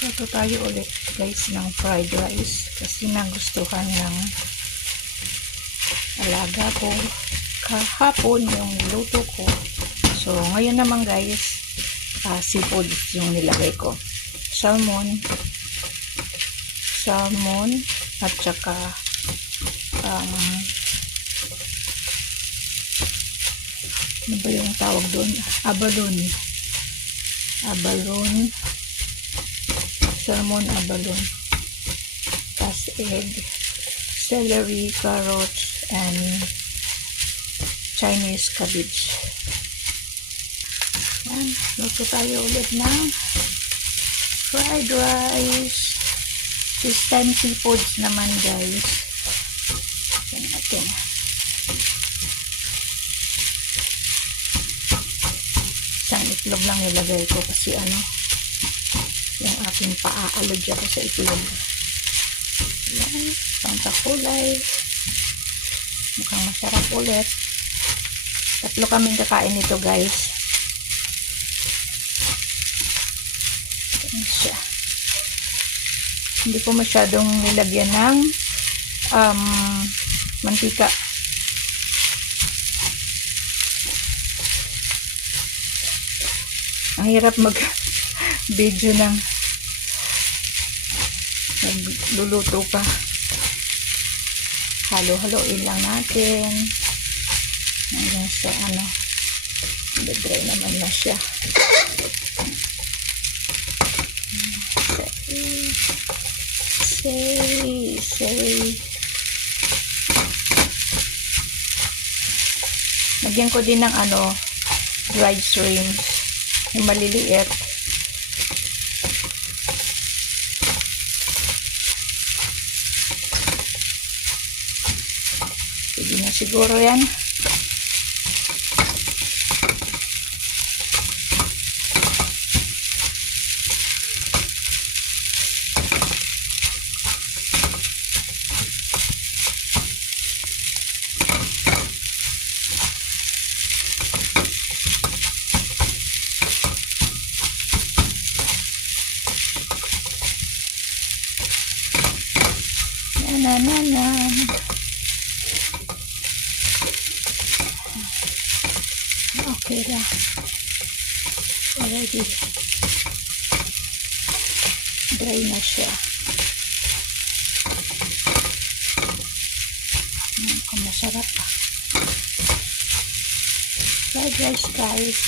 Luto tayo ulit guys ng fried rice kasi nagustuhan ng alaga ko kahapon yung luto ko. So ngayon naman guys, seafood yung nilagay ko. Salmon at saka ano ba yung tawag doon? Abalone, salmon abalone, tas egg, celery, carrots, and Chinese cabbage. Yan, luto tayo ulit ng fried rice. This time seafoods naman guys. Yan natin. Isang itlog lang nilagay ko kasi yung aking paa-allergy ako sa itlog. Yan, pangkakulay. Mukhang masarap ulit. 3 kaming kakain nito guys. Yan siya. Hindi ko masyadong nilagyan ng mantika. Ang hirap mag-video ng nagluluto ka. Halo-haloin lang natin. Hanggang sa dry naman na siya. Say. Lagyan ko din ng dried shrimp. Yung maliliit. Sige na siguro yan. Okay na. Already. Dry na siya. Masarap. Fried rice guys.